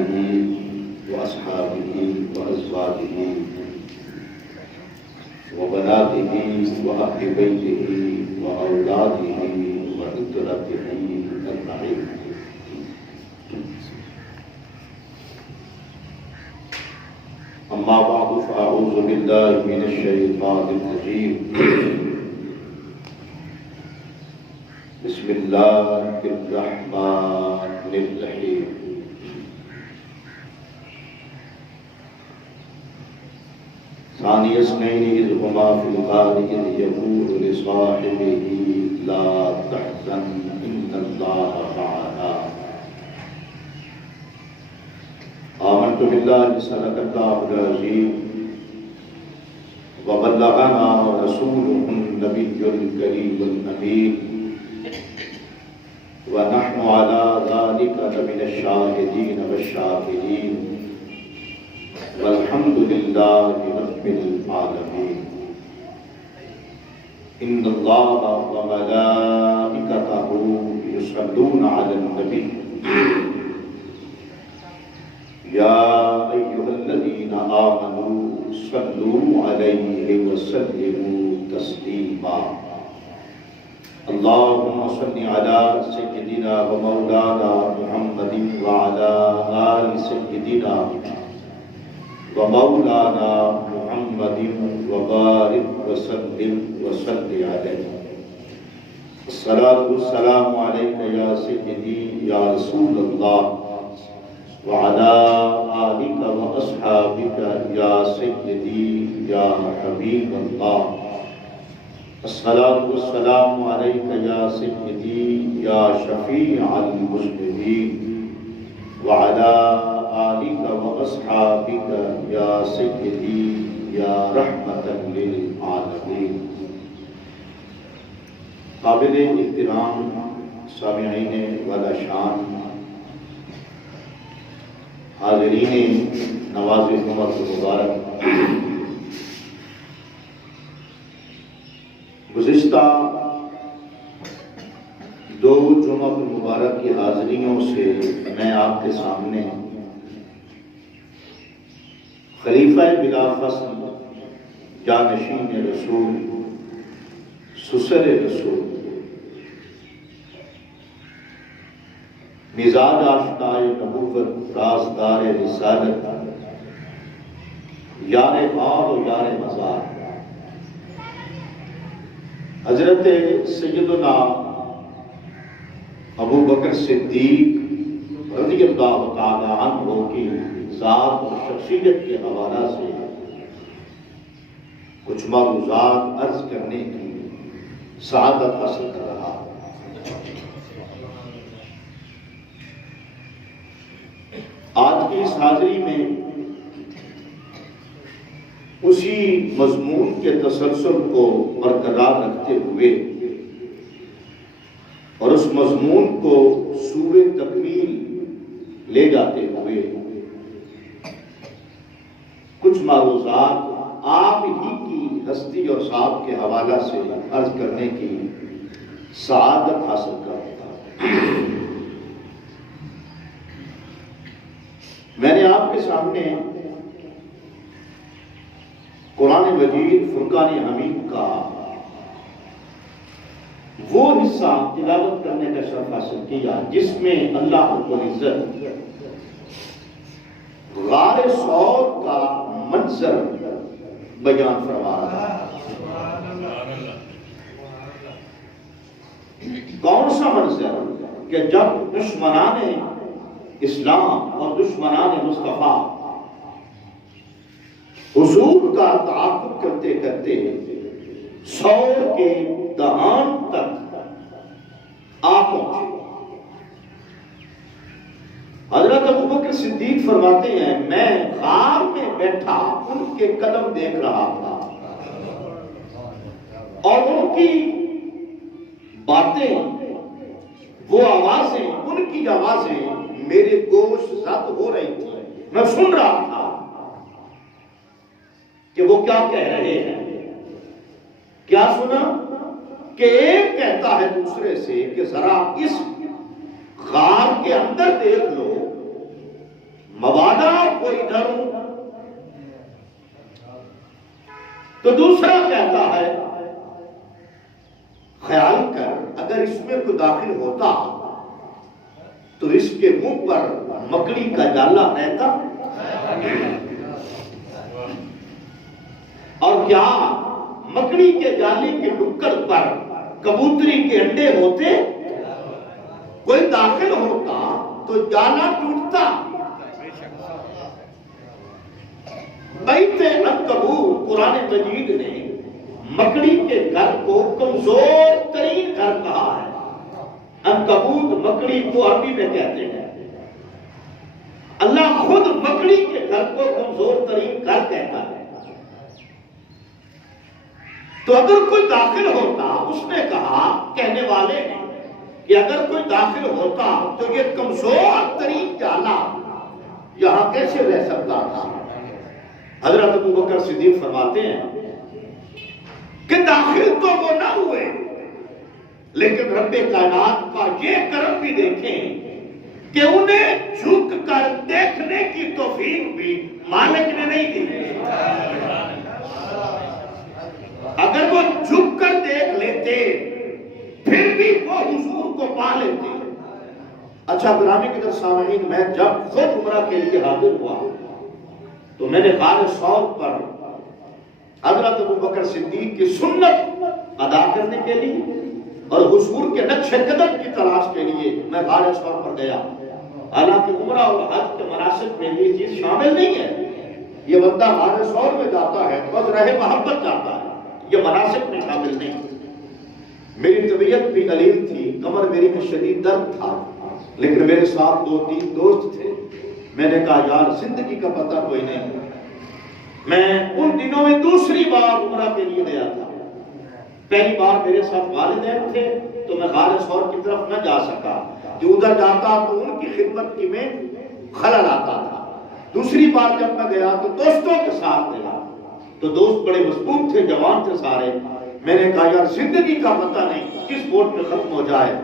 آلہ وأصحابہ وأزواجہ وبناتہ وأہل بیتہ وأولادہ وعترتہ أجمعین۔ أما بعد فأعوذ بالله من الشيطان الرجيم بسم الله الرحمن الرحيم ثاني اثنين إذ هما في الغار إذ يقول لصاحبه لا تحزن إن الله معنا آمنت بالله صدق الله العظيم وبلغنا رسوله النبي الكريم الأمين ونحن على ذلك لمن الشاهدين والشاكرين والحمد لله رب العالمين إن الله وملائكته يصلون على النبي يا أيها الذين آمنوا صلوا عليه وسلموا تسليما اللهم صل على سيدنا ومولانا محمد وعلى آل سيدنا ومولانا محمد وبارك وسلم وصل عليه الصلاة والسلام عليك يا سيدي يا رسول الله وعلى آلك وأصحابك يا سيدي يا حبيب الله الصلاة والسلام عليك يا سيدي يا شفيع المذنبين وعلى آلك وأصحابك يا سيدي يا رحمة للعالمين۔ قابل احترام سامعین والا شان، حاضرین نواز حکومت مبارک، گزشتہ دو جمعہ مبارک کی حاضریوں سے میں آپ کے سامنے خلیفہ بلا فصل جانشین رسول سسر رسول مزاج آشنائے نبوت رازدار رسالت یار باب و یار مزار حضرت سیدنا ابو بکر صدیق رضی اللہ تعالی عنہ کی ذات اور شخصیت کے حوالہ سے کچھ معروضات عرض کرنے کی سعادت حاصل کر رہا۔ آج کی اس حاضری میں اسی مضمون کے تسلسل کو برقرار رکھتے ہوئے اور اس مضمون کو سوئے تکمیل لے جاتے ہوئے کچھ معروضات آپ ہی کی ہستی اور ذات کے حوالہ سے عرض کرنے کی سعادت حاصل کرتا ہوں۔ میں نے آپ کے سامنے قرآن مجید فرقان حمید کا وہ حصہ تلاوت کرنے کا شرف حاصل کیا جس میں اللہ رب العزت غار ثور کا منظر بیان فرما رہا ہے۔ کون سا منظر کہ جب دشمنان اسلام اور دشمنان مصطفیٰ حضور کا تعاقب کرتے کرتے ثور کے دہان تک آ پہنچے۔ حضرت ابوبکر صدیق فرماتے ہیں میں غار میں بیٹھا ان کے قدم دیکھ رہا تھا اور ان کی باتیں، وہ آوازیں، ان کی آوازیں میرے گوش زد ہو رہی تھی، میں سن رہا تھا کہ وہ کیا کہہ رہے ہیں۔ کیا سنا کہ ایک کہتا ہے دوسرے سے کہ ذرا اس غار کے اندر دیکھ لو، مبادا وہ ادھر ہوں. تو دوسرا کہتا ہے خیال کر اگر اس میں کوئی داخل ہوتا تو اس کے منہ پر مکڑی کا جالا رہتا اور کیا مکڑی کے جالے کے ڈکر پر کبوتری کے انڈے ہوتے؟ کوئی داخل ہوتا تو جالا ٹوٹتا. بیت عنکبوت قرآن مجید نے مکڑی کے گھر کو کمزور ترین گھر کہا ہے. عنکبوت مکڑی کو عربی میں کہتے ہیں. اللہ خود مکڑی کے گھر کو کمزور ترین گھر کہتا ہے. تو اگر کوئی داخل ہوتا، اس نے کہا کہنے والے نے کہ اگر کوئی داخل ہوتا تو یہ کمزور ترین جالا یہاں کیسے رہ سکتا تھا؟ حضرت ابو بکر صدیق فرماتے ہیں کہ داخل تو وہ نہ ہوئے، لیکن رب کائنات کا یہ کرم بھی دیکھیں کہ انہیں جھک کر دیکھنے کی توفیق بھی مالک نے نہیں دی. اگر وہ جھک کر دیکھ لیتے پھر بھی وہ حضور کو پا لیتے. اچھا گرامی قدر سامعین، میں جب خود عمرہ کے لیے حاضر ہوا تو میں نے غار ثور پر حضرت ابو بکر صدیق کی سنت ادا کرنے کے لیے اور حضور کے نقش قدم کی تلاش کے لیے میں غار ثور پر گیا. حالانکہ عمرہ اور حج کے مناسک میں یہ چیز شامل نہیں ہے. یہ بندہ غار ثور میں جاتا ہے تو بس رہ محبت جاتا ہے، یہ مناسک میں شامل نہیں. میری طبیعت بھی غلیظ تھی، کمر میری میں شدید درد تھا، لیکن میرے ساتھ 2-3 دوست تھے. میں نے کہا یار زندگی کا پتہ کوئی نہیں. میں ان دنوں میں دوسری بار عمرہ کے لیے گیا تھا. پہلی بار میرے ساتھ والدین تھے تو میں غار ثور کی طرف نہ جا سکا کہ ادھر جاتا تو ان کی خدمت کی میں خلل آتا تھا. دوسری بار جب میں گیا تو دوستوں کے ساتھ گیا تو دوست بڑے مضبوط تھے، جوان تھے سارے. میں نے کہا یار زندگی کا پتہ نہیں کس موڑ پہ ختم ہو جائے.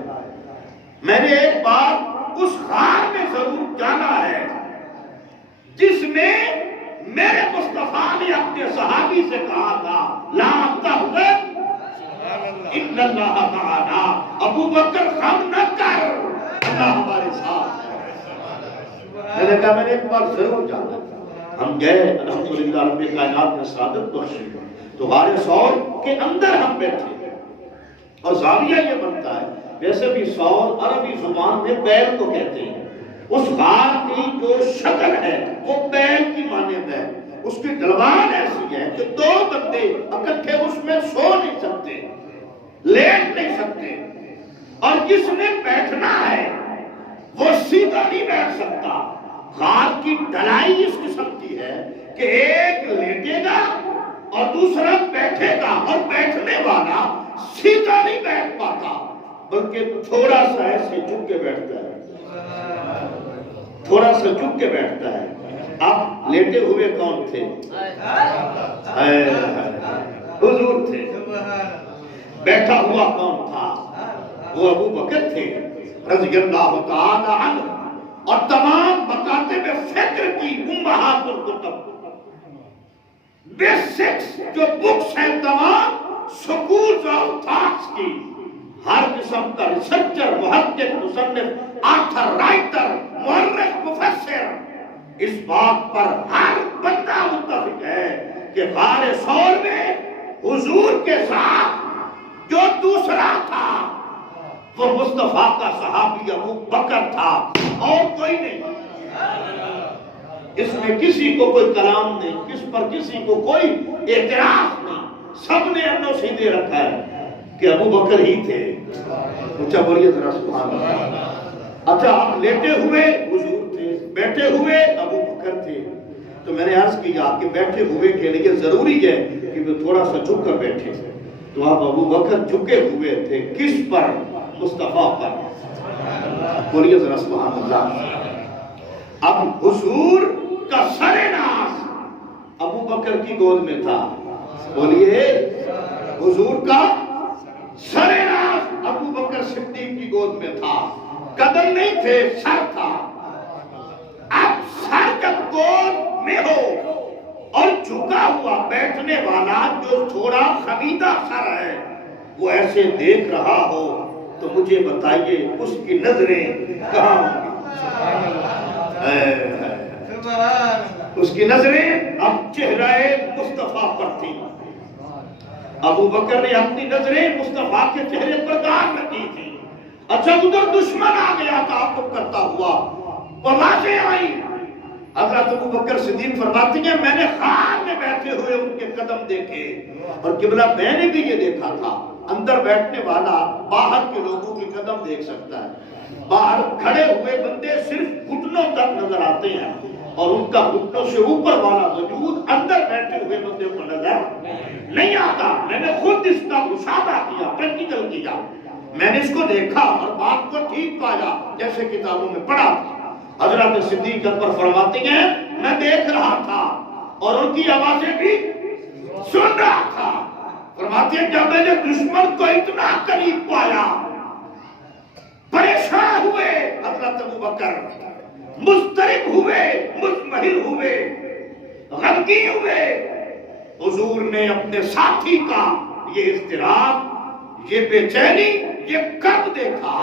میں نے ایک بار اس غار میں ضرور جانا ہے جس میں میرے مصطفیٰ نے اپنے صحابی سے کہا تھا لا تحزن ان اللہ معنا. ابو بکر غم نہ کر، اللہ ہمارے ساتھ ہے. میں نے کہا میں نے ایک بار ضرور جانا. ہم گئے، الحمدللہ رب کائنات نے سعادت بخشی. تو غار ثور کے اندر ہم بیٹھے اور زاویہ یہ بنتا ہے، ویسے بھی ثور عربی زبان میں بیل کو کہتے ہیں. اس غار کی جو شکل ہے وہ بیل کی مانند ہے. اس کی ڈھلوان ایسی ہے کہ 2 بندے اکٹھے اس میں سو نہیں سکتے، لیٹ نہیں سکتے، اور جس نے بیٹھنا ہے وہ سیدھا نہیں بیٹھ سکتا. غار کی ڈھلائی اس قسم کی ہے کہ ایک لیٹے گا اور دوسرا بیٹھے گا، اور بیٹھنے والا سیدھا نہیں بیٹھ پاتا بلکہ تھوڑا سا ایسے جھک کے بیٹھتا ہے، تھوڑا سا جھک کے بیٹھتا ہے. اب لیٹے ہوئے کون تھے؟ حضور تھے. بیٹھا ہوا کون تھا؟ وہ ابو بکر تھے رضی اللہ تعالی عنہ. اور تمام مکاتب فکر کی امہات الکتب، بیسکس جو بکس ہیں تمام سکولز آف تھاٹس کی، ہر قسم کا ریسرچر، محقق، مصنف، آتھر، رائٹر، مورخ، مفسر، اس بات پر ہر بندہ متفق ہے کہ غار ثور میں حضور کے ساتھ جو دوسرا تھا وہ مصطفیٰ کا صحابی ابو بکر تھا اور کوئی نہیں. اس میں کسی کو کوئی کلام نہیں، کس پر کسی کو کوئی اعتراض نہیں. سب نے انو سیدھے رکھا ہے کہ ابو بکر ہی تھے. اچھا بولیے ذرا سبحان اللہ. اچھا آپ لیٹے ہوئے حضور تھے، بیٹھے ہوئے ابو بکر تھے. تو میں نے عرض کیا کہ بیٹھے ہوئے کے لیے ضروری ہے کہ وہ تھوڑا سا جھک کر بیٹھے. تو آپ ابو بکر جھکے ہوئے تھے کس پر؟ مصطفیٰ پر. بولیے ذرا سبحان اللہ. اب حضور کا سر ناز ابو بکر کی گود میں تھا. بولیے حضور کا سر ناز ابو بکر صدیق کی گود میں تھا. قدم نہیں تھے، سر تھا. اب سر ہوا بیٹھنے والا جو تھوڑا خمیدہ سر ہے وہ ایسے دیکھ رہا ہو تو مجھے بتائیے اس کی نظریں کہاں ہوں گی؟ اس کی نظریں اب چہرہ مصطفیٰ پر تھی. ابو بکر نے اپنی نظریں مصطفیٰ کے چہرے پر داغ رکھی تھی. اچھا ادھر دشمن آ گیا تھا آپ کو کرتا ہوا آوازیں آئی. حضرت ابو بکر صدیق فرماتے ہیں میں نے خان میں بیٹھے ہوئے ان کے قدم دیکھے اور قبلہ میں نے بھی یہ دیکھا تھا. اندر بیٹھنے والا باہر کے لوگوں کے قدم دیکھ سکتا ہے, باہر کھڑے ہوئے بندے صرف گھٹنوں تک نظر آتے ہیں اور ان کا گھٹنوں سے اوپر والا وجود اندر بیٹھے ہوئے بندے کو نظر نہیں آتا. میں نے خود اس کا مشاہدہ کیا, پریکٹیکل کیا, میں نے اس کو دیکھا اور بات کو ٹھیک پایا جیسے کتابوں میں پڑھا تھا. حضرت صدیق اکبر فرماتے ہیں میں دیکھ رہا تھا اور ان کی آوازیں بھی سن رہا تھا. فرماتے ہیں جب میں نے دشمن کو اتنا قریب پایا پریشان ہوئے حضرت ابو بکر, مضطرب ہوئے, مضمحل ہوئے, غمگین ہوئے. حضور نے اپنے ساتھی کا یہ اضطراب, یہ بے چینی, یہ کرب دیکھا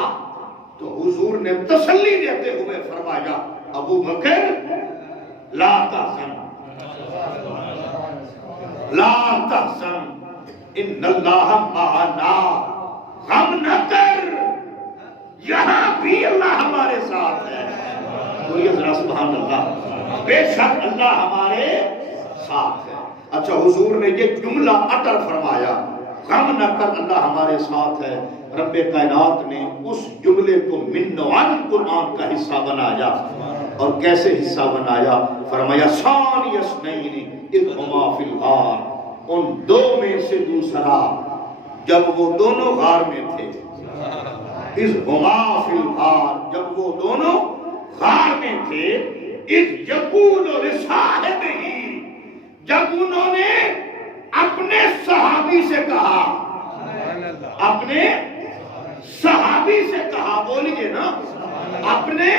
تو حضور نے تسلی دیتے ہوئے فرمایا ابو بکر لا تحزن لا تحزن ان اللہ معنا, غم نہ کر, یہاں بھی اللہ ہمارے ساتھ ہے. بولیے ذرا سبحان اللہ, بے شک اللہ ہمارے ساتھ ہے. اچھا حضور نے یہ جملہ اٹر فرمایا غم نہ کر اللہ ہمارے ساتھ ہے. رب کائنات نے اس جملے کو من نوعن قرآن کا حصہ بنایا. اور کیسے حصہ بنایا؟ فرمایا ثانی اثنین اذ ہما فی الغار, ان دو میں سے دوسرا جب وہ دونوں غار میں تھے. اذ ہما فی الغار, جب وہ دونوں غار میں تھے. اذ یقول لصاحبہ, جب انہوں نے اپنے صحابی سے کہا, اپنے صحابی سے کہا, بولیے نا, اپنے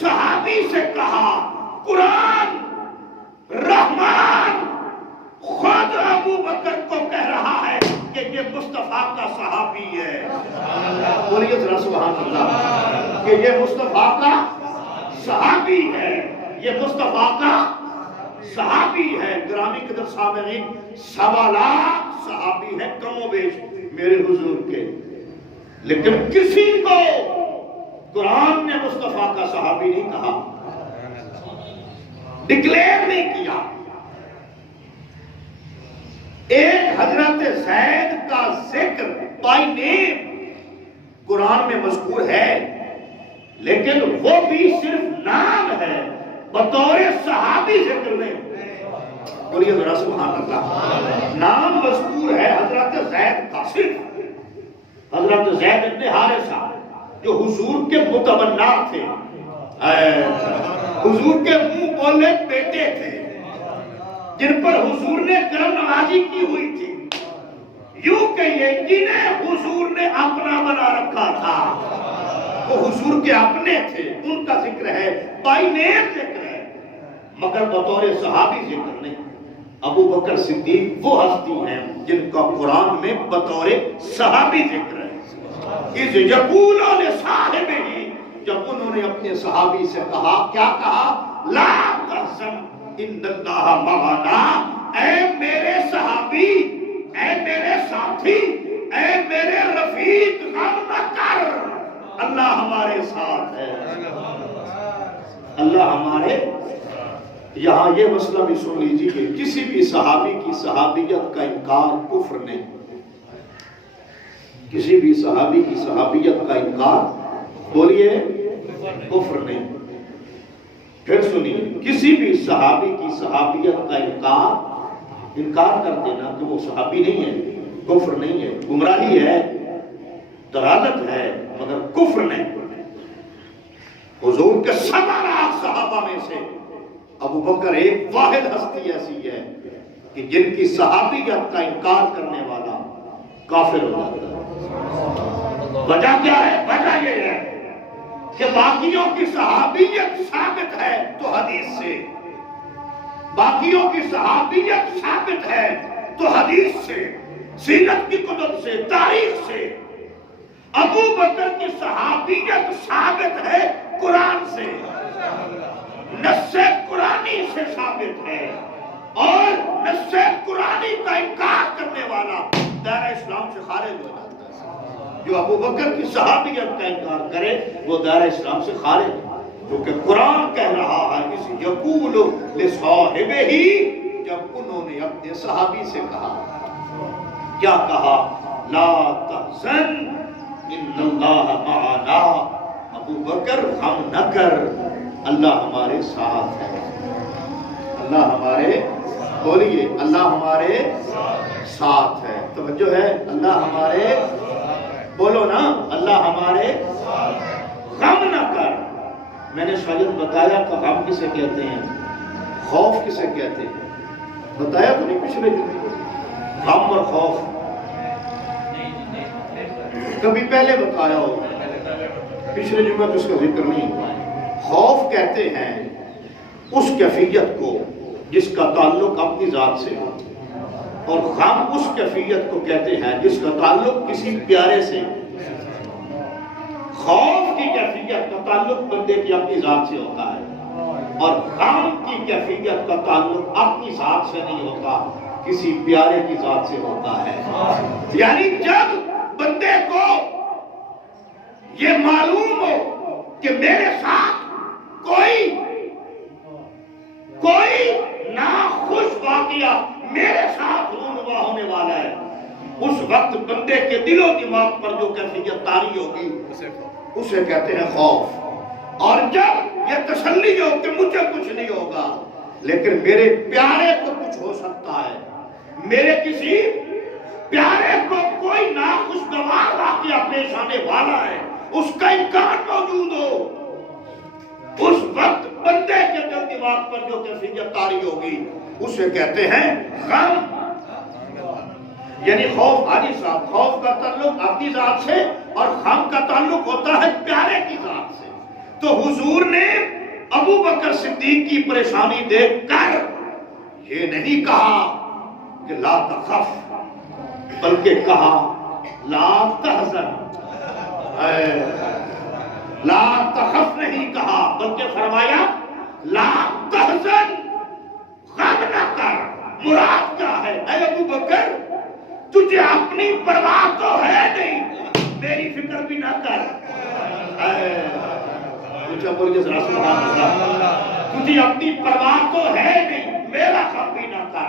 صحابی سے کہا. قرآن رحمان خود ابو بکر کو کہہ رہا ہے کہ یہ مصطفیٰ کا صحابی ہے. بولیے ذرا سبحان اللہ, کہ یہ مصطفیٰ کا صحابی ہے, یہ مصطفیٰ کا صحابی ہے. گرامی قدر سامعین, 1.25 لاکھ صحابی ہیں کم و بیش میرے حضور کے, لیکن کسی کو قرآن نے مصطفیٰ کا صحابی نہیں کہا, ڈکلیئر نہیں کیا. ایک حضرت زید کا ذکر بائی نیم قرآن میں مذکور ہے, لیکن وہ بھی صرف نام ہے, بطور صحابی ذکر نہیں. بولیے ذرا سبحان اللہ. نام مذکور ہے حضرت زید کا, صرف حضرت زید ابن حارثہ جو حضور کے متبنہ تھے, حضور کے منہ بولے بیٹے تھے, جن پر حضور نے کرم نوازی کی ہوئی تھی. یوں کہیے جنہیں حضور نے اپنا بنا رکھا تھا, وہ حضور کے اپنے تھے, ان کا ذکر ہے, بائی نیم ذکر ہے, مگر بطور صحابی ذکر نہیں. ابو بکر صدیق وہ ہستی ہیں جن کا قرآن میں بطور صحابی ذکر ہے. اذ یقول لصاحبہ, جب انہوں نے اپنے صحابی سے کہا, کیا کہا؟ لا تحزن ان اللہ معنا, اے میرے صحابی, اے میرے ساتھی, اے میرے رفیق, غم نہ کر, اللہ ہمارے ساتھ ہے, اللہ ہمارے. یہاں یہ مسئلہ بھی سن لیجیے کہ کسی بھی صحابی کی صحابیت کا انکار کفر نہیں, کسی بھی صحابی کی صحابیت کا انکار, بولیے, کفر نہیں. پھر سنیے, کسی بھی صحابی کی صحابیت کا انکار کر دینا کہ وہ صحابی نہیں ہے, کفر نہیں ہے, گمراہی ہے, ضلالت ہے, مگر کفر نہیں. حضور کے 1.25 لاکھ صحابہ میں سے ابو بکر ایک واحد ہستی ایسی ہے کہ جن کی صحابیت کا انکار کرنے والا کافر ہو جاتا ہے. وجہ کیا ہے؟ وجہ یہ ہے کہ باقیوں کی صحابیت ثابت ہے تو حدیث سے, باقیوں کی صحابیت ثابت ہے تو حدیث سے، سیرت کی کتب سے، تاریخ سے. ابو بکر کی صحابیت ثابت ہے قرآن سے، نص قرآنی سے ثابت ہے. اور نص قرآنی کا انکار کرنے والا دائرہ اسلام سے خارج ہو جاتا ہے. جو ابو بکر کی صحابیت کا انکار کرے وہ دائرہ اسلام سے خارج ہے، کیونکہ قرآن کہہ رہا ہے اس یقول لصاحبہ ہی، جب انہوں نے اپنے صحابی سے کہا، کیا کہا؟ لا تحزن ان اللہ معنا، ابو بکر غم نہ کر، اللہ ہمارے ساتھ ہے. اللہ ہمارے، بولیے اللہ ہمارے ساتھ ہے. توجہ ہے، اللہ ہمارے، بولو نا اللہ ہمارے، غم نہ کر. میں نے شاید بتایا کہ غم کسے کہتے ہیں، خوف کسے کہتے ہیں؟ بتایا تو نہیں پچھلے دن؟ غم اور خوف کبھی پہلے بتایا ہو، پچھلے جمعہ تو اس کا ذکر نہیں ہوا. خوف کہتے ہیں اس کیفیت کو جس کا تعلق اپنی ذات سے ہو، اور غم اس کیفیت کو کہتے ہیں جس کا تعلق کسی پیارے سے. خوف کی کیفیت کا تعلق بندے کی اپنی ذات سے ہوتا ہے، اور غم کی کیفیت کا تعلق اپنی ذات سے نہیں ہوتا، کسی پیارے کی ذات سے ہوتا ہے. یعنی جب بندے کو یہ معلوم ہو کہ میرے ساتھ کوئی ناخوش واقعہ میرے ساتھ رونما ہونے والا ہے، اس وقت بندے کے دل و دماغ پر جو کیفیت طاری ہوگی اسے کہتے ہیں خوف. اور جب یہ تسلی ہو کہ مجھے کچھ نہیں ہوگا لیکن میرے پیارے کو کچھ ہو سکتا ہے، میرے کسی پیارے کو کوئی ناخوشگوار واقعہ پیش آنے والا ہے، اس کا امکان موجود ہو، اس وقت بندے کے دل دماغ پر جو کیفیت طاری ہوگی اسے کہتے ہیں غم. یعنی خوف حاجی صاحب، خوف کا تعلق اپنی ذات سے اور غم کا تعلق ہوتا ہے پیارے کی ذات سے. تو حضور نے ابو بکر صدیق کی پریشانی دیکھ کر یہ نہیں کہا کہ لا تخف، بلکہ کہا لا تحزن. لا تخف نہیں کہا بلکہ فرمایا لا تحزن، غم نہ کر. مراد کیا ہے؟ اے ابو بکر تجھے اپنی پرواہ تو ہے نہیں، میری فکر بھی نہ کر. تجھے اپنی پرواہ تو ہے نہیں، میرا غم بھی نہ کر.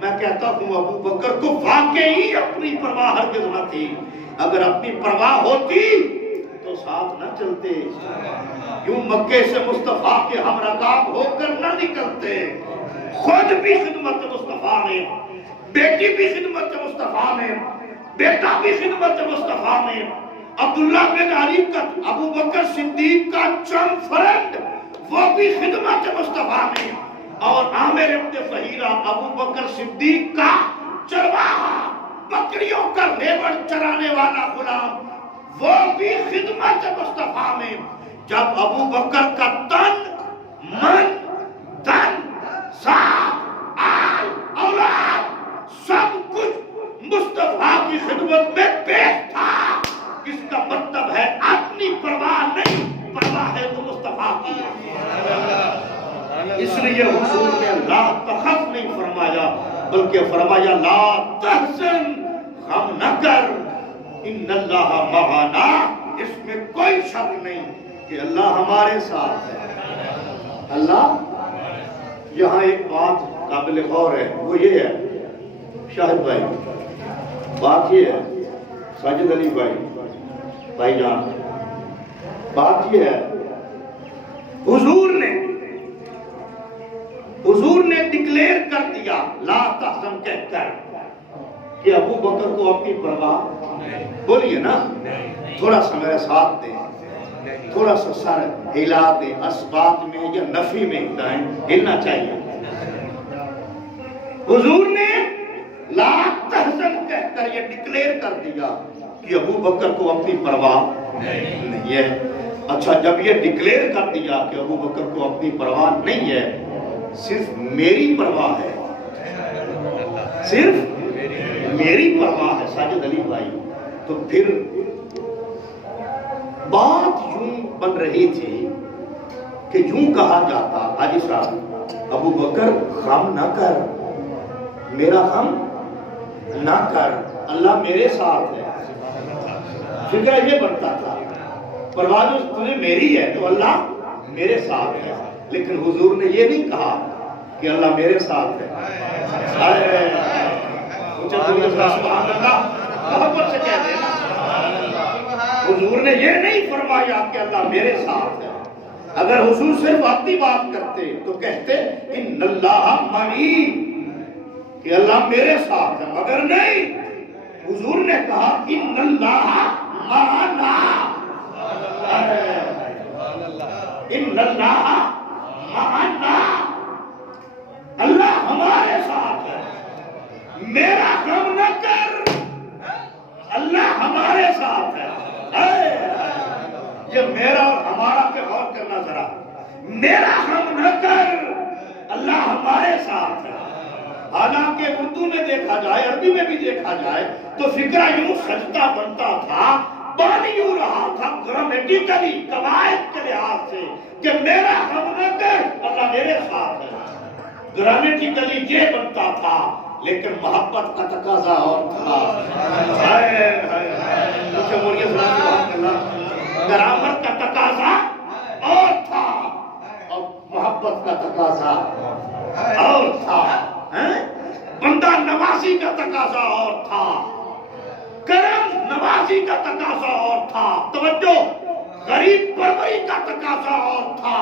میں کہتا ہوں ابو بکر کو واقعی اپنی پرواہ ہرگز نہ تھی. اگر اپنی پرواہ ہوتی تو ساتھ نہ چلتے، یوں مکے سے مصطفیٰ کے ہم رکاب ہو کر نہ نکلتے. خود بھی خدمت مصطفیٰ میں، بیٹی بھی خدمت مصطفیٰ میں، بیٹا بھی خدمت مصطفیٰ میں. عبداللہ بن علی کا، ابو بکر صدیق کا چم فرنڈ، وہ بھی خدمت مصطفیٰ میں. اور عامر ابن فہیرہ ابو بکر صدیق کا چرواہا، بکریوں کا ریوڑ چرانے والا غلام، وہ بھی خدمت مصطفیٰ میں. جب ابو بکر کا تن، من، دن، ساتھ، آل، اولاد سب کچھ مصطفیٰ کی خدمت میں پیش تھا، اس کا مطلب ہے اپنی پرواہ نہیں، پرواہ ہے تو مصطفیٰ کی. اس لیے حضور نے لا تخف نہیں فرمایا بلکہ فرمایا لا تحزن، غم نہ کر، ان اللہ معنا. اس میں کوئی شک نہیں کہ اللہ ہمارے ساتھ ہے. اللہ، یہاں ایک بات قابل غور ہے، وہ یہ ہے شاہد بھائی، بات یہ ہے ساجد علی بھائی جان، بات یہ ہے حضور نے ڈکلیئر کر دیا لا تحزن کہہ کر کہ ابو بکر کو اپنی پرواہ. بولیے نا، تھوڑا سا میرے ساتھ دیں، تھوڑا سا سر ہلا دیں، اسبات میں یا نفی میں ہلنا چاہیے. حضور نے لا تحزن کہہ کر یہ ڈکلیئر کر دیا کہ ابو بکر کو اپنی پرواہ نہیں ہے. اچھا، جب یہ ڈکلیئر کر دیا کہ ابو بکر کو اپنی پرواہ نہیں ہے، صرف میری پرواہ ہے، صرف میری پرواہ ہے ساجد علی بھائی. تو پھر بات یوں بن رہی تھی کہ یوں کہا جاتا حاجی صاحب ابو بکر غم نہ کر، میرا غم نہ کر، اللہ میرے ساتھ ہے. فکر یہ بنتا تھا پرواہ جو تمہیں میری ہے تو اللہ میرے ساتھ ہے. لیکن حضور نے یہ نہیں کہا کہ اللہ میرے ساتھ ہے. سبحان اللہ، محبت سے کہہ دیں. حضور نے یہ نہیں فرمایا کہ اللہ میرے ساتھ ہے. اگر حضور صرف اپنی بات کرتے تو کہتے ان اللہ معی، کہ اللہ میرے ساتھ ہے. مگر نہیں، حضور نے کہا ان اللہ معنا، ان اللہ معنا، اللہ ہمارے ساتھ ہے. میرا غم نہ کر، اللہ ہمارے ساتھ ہے. یہ میرا اور ہمارا پہ غور کرنا ذرا. میرا غم نہ کر، اللہ ہمارے ساتھ ہے. حالانکہ اردو میں دیکھا جائے، عربی میں بھی دیکھا جائے تو فکرہ یوں سجدہ بنتا تھا، بانی یوں رہا تھا گرامیٹیکلی، قواعد کے لحاظ سے کہ میرا غم نہ کر، اللہ میرے ساتھ ہے. گرامیٹیکلی یہ بنتا تھا، لیکن محبت کا تقاضا اور تھا. مجھے بولیے سبحان اللہ. گرامر کا تقاضا اور تھا اور محبت کا تقاضا اور تھا. بندہ نوازی کا تقاضا اور تھا، کرم نوازی کا تقاضا اور تھا، توجہ غریب پروری کا تقاضا اور تھا،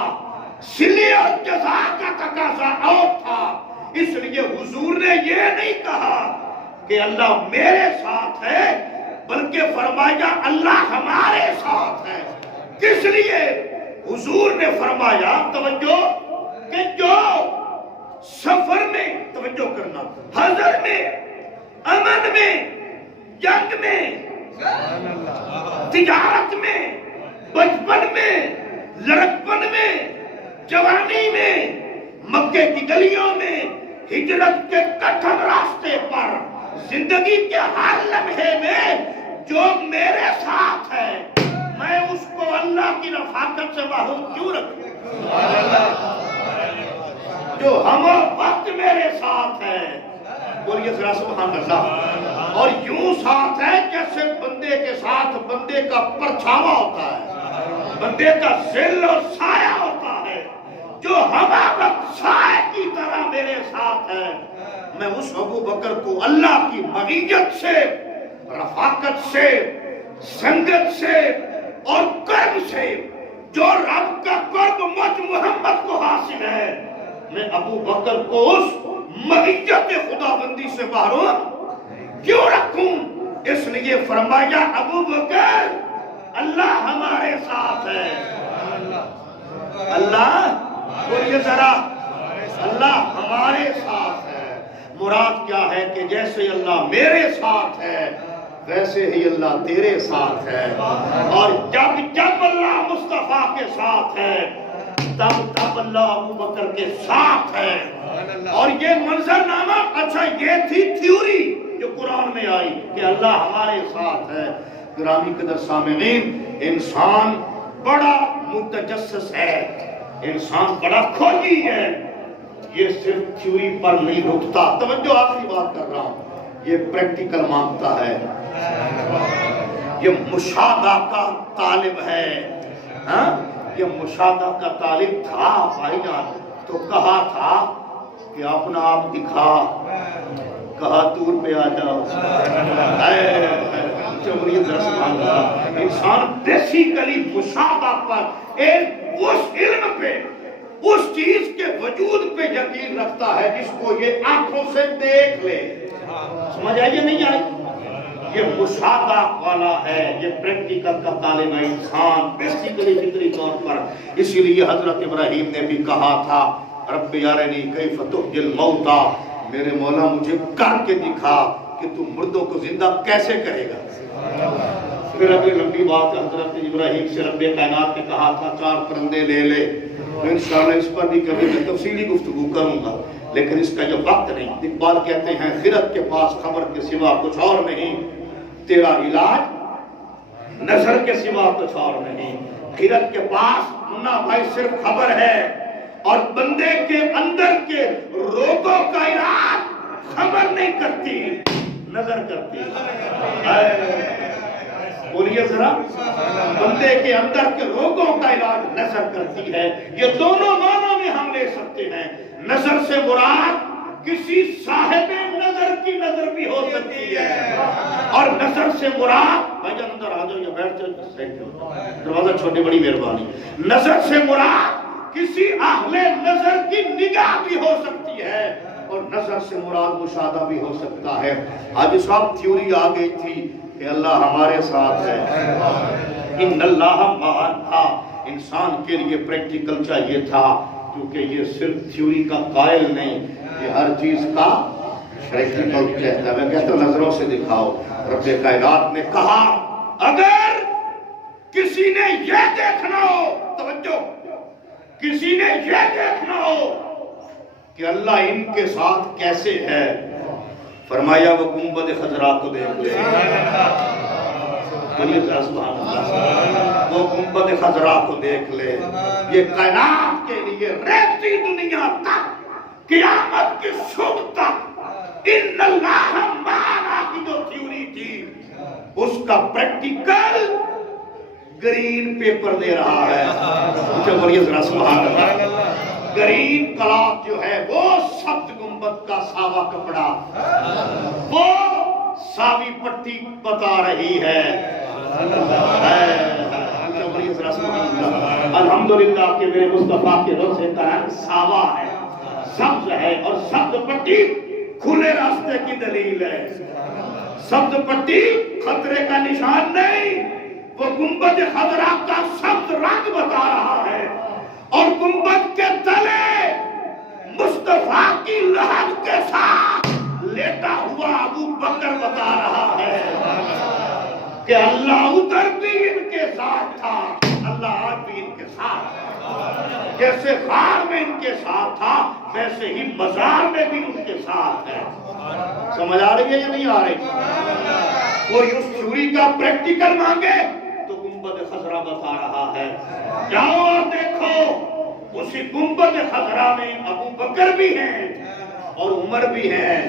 صلہ اور جزا کا تقاضا اور تھا. اس لیے حضور نے یہ نہیں کہا کہ اللہ میرے ساتھ ہے، بلکہ فرمایا اللہ ہمارے ساتھ ہے. کس لیے حضور نے فرمایا توجہ کہ جو سفر میں، توجہ کرنا، حضر میں، امن میں، جنگ میں، تجارت میں، بچپن میں، لڑکپن میں، جوانی میں، مکے کی گلیوں میں، ہجرت کے کٹھن راستے پر، زندگی کے ہر لمحے میں جو میرے ساتھ ہے، میں اس کو اللہ کی رفاقت سے محروم کیوں رکھوں؟ جو ہم وقت میرے ساتھ ہے، بولیے ذرا سبحان اللہ. اور یوں ساتھ ہے جیسے بندے کے ساتھ بندے کا پرچھاوا ہوتا ہے، بندے کا ظل اور سایہ ہوتا ہے. جو ہما وقت سائے کی طرح میرے ساتھ ہے، میں اس ابو بکر کو اللہ کی معیت سے، رفاقت سے، سنگت سے اور قرب سے، جو رب کا قرب مجھ محمد کو حاصل ہے، میں ابو بکر کو اس معیت خدا بندی سے محروم کیوں رکھوں؟ اس لیے فرمایا ابو بکر اللہ ہمارے ساتھ ہے. اللہ بولیے ذرا، اللہ ہمارے ساتھ ہے. مراد کیا ہے کہ جیسے اللہ میرے ساتھ ہے ویسے ہی اللہ تیرے ساتھ ہے. اور جب اللہ مصطفیٰ کے ساتھ ہے تب اللہ ابو بکر کے ساتھ ہے. اور یہ منظر نامہ، اچھا یہ تھی تھیوری جو قرآن میں آئی کہ اللہ ہمارے ساتھ ہے. گرامی قدر سامعین، انسان بڑا متجسس ہے، انسان بڑا کھوجی ہے. یہ صرف تھیوری پر نہیں رکتا. توجہ، آخری بات کر رہا ہوں، یہ پریکٹیکل مانگتا ہے، یہ مشاہدہ کا طالب ہے. یہ مشاہدہ کا طالب تھا بھائی جان تو کہا تھا کہ اپنا آپ دکھا، کہا دور پہ آ جاؤ. انسان بیسیکلی مشاہدہ پر، اس علم پہ، اس چیز کے وجود پہ یقین رکھتا ہے جس کو یہ آنکھوں سے دیکھ لے. سمجھ آئیے نہیں آئی؟ یہ مشاہدہ والا ہے، یہ پریکٹیکل کا طالب ہے انسان بیسیکلی فطری طور پر. اسی لیے حضرت ابراہیم نے بھی کہا تھا رب یارنی کیف تحیی الموتى، میرے مولا مجھے کر کے دکھا کہ تم مردوں کو زندہ کیسے کرے گا. پھر اگلی لمبی بات حضرت ابراہیم سے رب کائنات نے کہا تھا 4 پرندے لے لے تو انشاءاللہ اس پر بھی کبھی میں تفصیلی گفتگو کروں گا، لیکن اس کا یہ وقت نہیں۔ اقبال کہتے ہیں خرد کے پاس خبر کے سوا کچھ اور نہیں، تیرا علاج نظر کے سوا کچھ اور نہیں۔ خرد کے پاس منا بھائی صرف خبر ہے، اور بندے کے اندر کے روگوں کا علاج خبر نہیں کرتی، نظر کرتی ہے۔ بولیے ذرا، بندے کے اندر کے روگوں کا علاج نظر کرتی ہے۔ یہ دونوں معنوں میں ہم لے سکتے ہیں۔ نظر سے مراد کسی صاحب نظر کی نظر بھی ہو سکتی ہے، اور نظر سے مراد بھائی جان اندر آ جاؤ یا بیٹھ جاؤ، دروازہ چھوٹی بڑی مہربانی۔ نظر سے مراد کسی اہل نظر کی نگاہ بھی ہو سکتی ہے، اور نظر سے مراد مشاہدہ بھی ہو سکتا ہے۔ آج صاحب تھیوری آ گئی تھی کہ اللہ ہمارے ساتھ ہے، ان اللہ معنا، انسان کے لیے پریکٹیکل چاہیے تھا، کیونکہ یہ صرف تھیوری کا قائل نہیں، یہ ہر چیز کا پریکٹیکل کہتا ہے۔ میں کہتا ہوں نظروں سے دکھاؤ۔ رب کائنات نے کہا اگر کسی نے یہ دیکھنا ہو، توجہ، کسی نے یہ دیکھنا ہو کہ اللہ ان کے ساتھ کیسے ہے، فرمایا وہ گنبد خضرا کو دیکھ لے۔ سبحان اللہ، وہ گنبد خضرا کو دیکھ لے۔ یہ کائنات کے لیے رہتی دنیا تک، قیامت کی صبح تک ان اللہ معنا کی جو تھیوری تھی، اس کا پریکٹیکل گرین پیپر دے رہا ہے۔ مجھے بولیے ذرا سبحان اللہ۔ گرین کلاتھ جو ہے وہ سبز گنبد کا ساوا کپڑا، وہ ساوی پٹی بتا رہی ہے۔ الحمدللہ کہ میرے مصطفیٰ کے روز کا رنگ ساوا ہے، سبز ہے، اور سبز پٹی کھلے راستے کی دلیل ہے۔ سبز پٹی خطرے کا نشان نہیں، وہ گنبد خضرا کا سبز رنگ بتا رہا ہے، اور گنبد کے تلے مصطفیٰ کی لہد کے ساتھ لیٹا ہوا ابو بکر بتا رہا ہے کہ اللہ ادھر بھی ان کے ساتھ تھا، اللہ آج بھی ان کے ساتھ ہے۔ جیسے غار میں ان کے ساتھ تھا، ویسے ہی مزار میں بھی ان کے ساتھ ہے۔ سمجھ آ رہی ہے یا نہیں آ رہی؟ کوئی اس تھیوری کا پریکٹیکل مانگے تو گنبد خضرا بتا رہا ہے۔ جاؤ اور دیکھو، اسی گنبد خضرا میں ابو بکر بھی ہیں اور عمر بھی ہیں،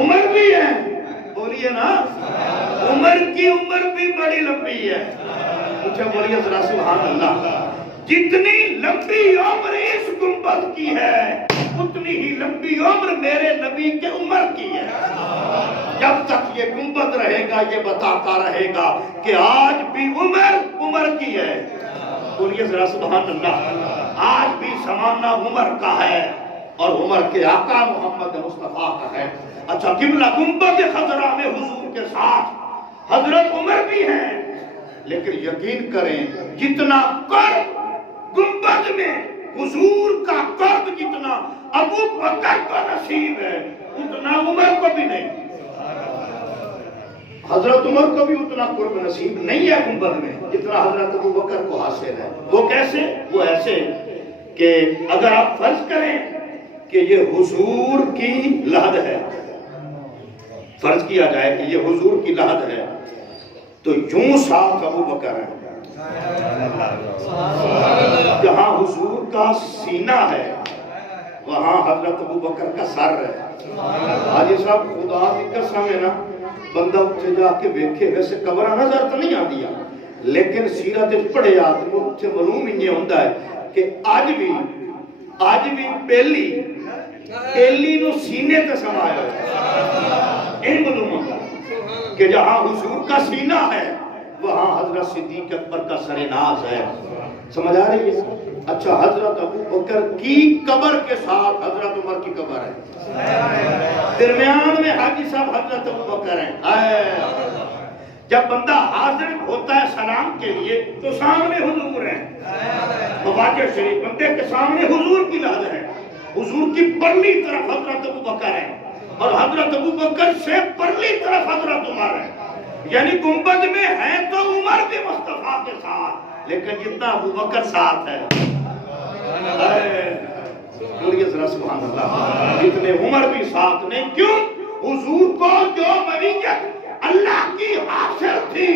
عمر بھی ہیں، بولیے نا، عمر کی عمر بھی بڑی لمبی ہے۔ مجھے بولیے ذرا سبحان اللہ۔ جتنی لمبی عمر اس گنبد کی ہے، اتنی ہی لمبی عمر میرے نبی کے عمر کی ہے۔ جب تک یہ گنبد رہے گا یہ بتاتا رہے گا کہ آج بھی عمر کی ہے۔ بولیے ذرا سبحان اللہ۔ آج بھی زمانہ عمر کا ہے، اور عمر کے آقا محمد مصطفیٰ کا ہے۔ اچھا، قبلہ گنبد خضرا میں حضور کے ساتھ حضرت عمر بھی ہیں، لیکن یقین کریں جتنا قرب گنبد میں حضور کا قرب جتنا ابو بکر کو نصیب ہے، اتنا عمر کو بھی نہیں۔ حضرت عمر کو بھی اتنا قرب نصیب نہیں ہے گنبد میں جتنا حضرت ابو بکر کو حاصل ہے۔ وہ کیسے؟ وہ ایسے کہ اگر آپ فرض کریں کہ یہ حضور کی لحد ہے، فرض کیا جائے کہ یہ حضور کی لحد ہے، تو یوں ساتھ ابو بکر ہے، جہاں حضور کا سینہ ہے وہاں حضرت ابو بکر کا سر ہے۔ حاجی صاحب خدا کی قسم ہے نا، بندہ اتھے جا کے ویکھے، ویسے قبرہ نظر تو نہیں آ دیا، لیکن سیرت پڑھے آدمی کو اتھے معلوم ہی نہیں ہوتا ہے کہ آج بھی پہلی نو سینے تے سمایا ہے۔ ان معلوم ہوتا ہے کہ جہاں حضور کا سینہ ہے وہاں حضرت صدیق اکبر کا سر ناز ہے۔ سمجھ آ رہی ہے؟ اچھا، حضرت ابو بکر کی قبر کے ساتھ حضرت عمر کی قبر ہے، درمیان میں حاجی صاحب حضرت ابو بکر ہیں۔ جب بندہ حاضر ہوتا ہے سلام کے لیے تو سامنے حضور ہیں، مواجہ شریف بندے کے سامنے حضور کی لحد ہے، حضور کی پرلی طرف حضرت ابو بکر ہیں، اور حضرت ابو بکر سے پرلی طرف حضرت عمر ہیں۔ یعنی گنبد میں ہیں تو عمر بھی مصطفیٰ کے ساتھ، لیکن جتنا ابو بکر ساتھ ہے بولیے ذرا سبحان اللہ. اتنے عمر بھی ساتھ نہیں. کیوں؟ حضور کو جو منیت اللہ کی حاصل تھی،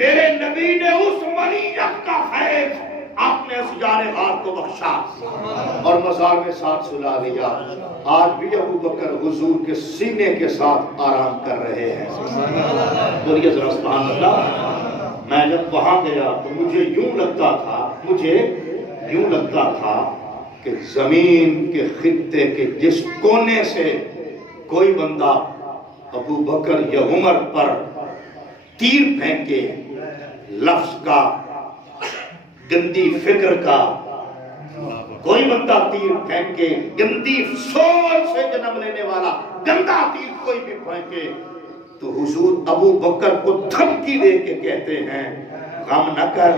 میرے نبی نے اس منیت کا فیض اپنے اس جار غار کو بخشا اور مزار میں ساتھ سلا لیا. آج بھی ابو بکر حضور کے سینے کے ساتھ آرام کر رہے ہیں. بولیے ذرا سبحان اللہ. میں جب وہاں گیا تو مجھے یوں لگتا تھا کہ زمین کے خطے کے جس کونے سے کوئی بندہ ابو بکر یا عمر پر تیر پھینکے، لفظ کا، گندی فکر کا، کوئی بندہ تیر پھینکے، گندی سوچ سے جنم لینے والا گندا تیر کوئی بھی پھینکے، تو حضور ابو بکر کو دھمکی دے کے کہتے ہیں غم نہ کر.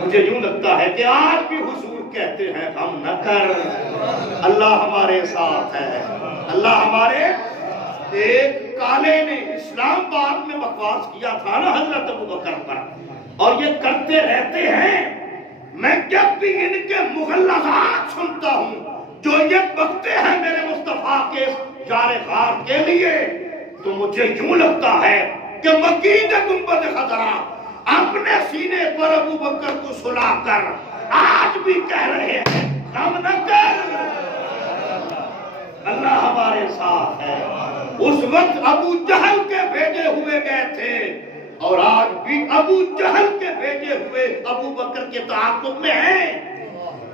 مجھے یوں لگتا ہے کہ آج بھی حضور کہتے ہیں غم نہ کر، اللہ ہمارے ساتھ ہے. اللہ ہمارے. ایک کالے نے اسلام آباد میں بکواس کیا تھا نا حضرت ابو بکر پر، اور یہ کرتے رہتے ہیں. میں جب بھی ان کے مغلظات سنتا ہوں جو یہ بکتے ہیں میرے مصطفیٰ کے جار غار کے لیے، تو مجھے یوں لگتا ہے کہ مکید گنبد خضرا اپنے سینے پر ابو بکر کو سلا کر آج بھی کہہ رہے ہیں غم نہ کر، اللہ ہمارے ساتھ ہے. اس وقت ابو جہل کے بھیجے ہوئے گئے تھے، اور آج بھی ابو جہل کے بھیجے ہوئے ابو بکر کے تعاقب میں ہیں.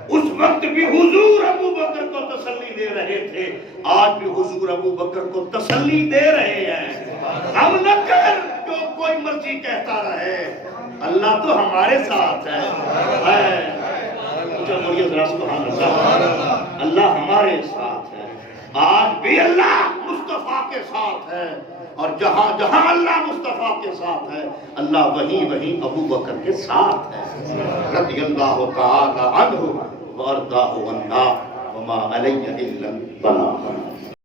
اس وقت بھی حضور ابو بکر کو تسلی دے رہے تھے، آج بھی حضور ابو بکر کو تسلی دے رہے ہیں. غم نہ کر، جو کوئی مرضی کہتا رہے، اللہ تو ہمارے ساتھ ہے. بولیے ذرا سبحان اللہ. اللہ ہمارے ساتھ ہے. آج بھی اللہ مصطفیٰ کے ساتھ ہے، اور جہاں جہاں اللہ مصطفیٰ کے ساتھ ہے، اللہ وہیں ابو بکر کے ساتھ ہے. رضی اللہ تعالی عنہ وارضاہ عنا وما علیہ الا البلاغ.